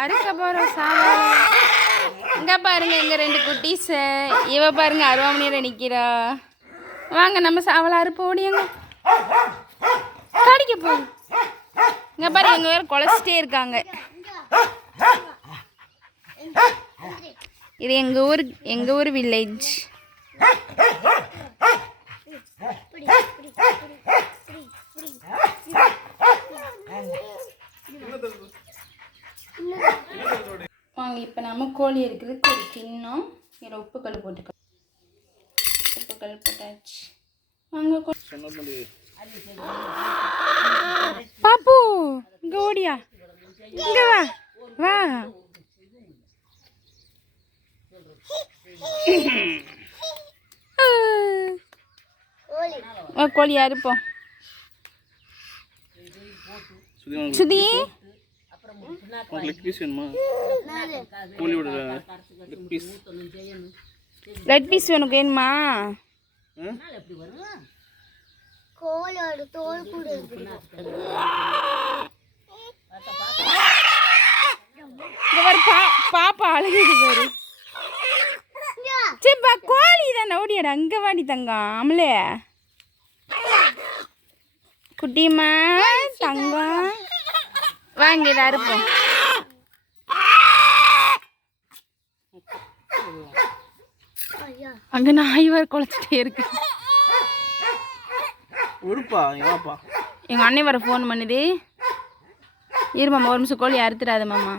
அறுக்க போகிறோம் சாவா இங்கே பாருங்க இங்கே ரெண்டு குட்டீஸ். இவ பாருங்க அருவாமணியில் நிற்கிறா வாங்க நம்ம சாவலை அறுப்பு ஓடியங்க கடிக்க போ. இங்கே பாருங்க இங்கே வேறு குழச்சிட்டே இருக்காங்க. இது எங்கள் ஊர் எங்கள் ஊர் வில்லேஜ் வாங்க இப்போ நம்ம கோழி இருக்கிறதுக்கு ஒரு கிண்ணம் இதில் உப்புக்கல் போட்டுக்கலாம் உப்புக்கல் போட்டாச்சு. வாங்க பாப்பு இங்கே ஓடியா? இங்கே வா வா. வா கோழி அறுப்போம் சுதி? உனக்கு லெக் பீஸ் வேணுமா? கோழியோட லெக் பீஸ் லெட் பீஸ் உனக்கு வேணுமா? தோல் கூட பாரு பா பாப்பா அழுகுது பாரு. சரிப்பா கோழி தானே ஓடியாடா அங்கே வாடி தங்கம் ஆமலே குட்டிம்மா. தங்கம் வாங்கி இதை அறுப்போம். அங்க நாய் வர குழச்சிட்டே இருக்கு எங்க அண்ணன் வர ஃபோன் பண்ணுது. இரு மாமா ஒரு நிமிஷம் கோழி அறுத்துடாத மாமா.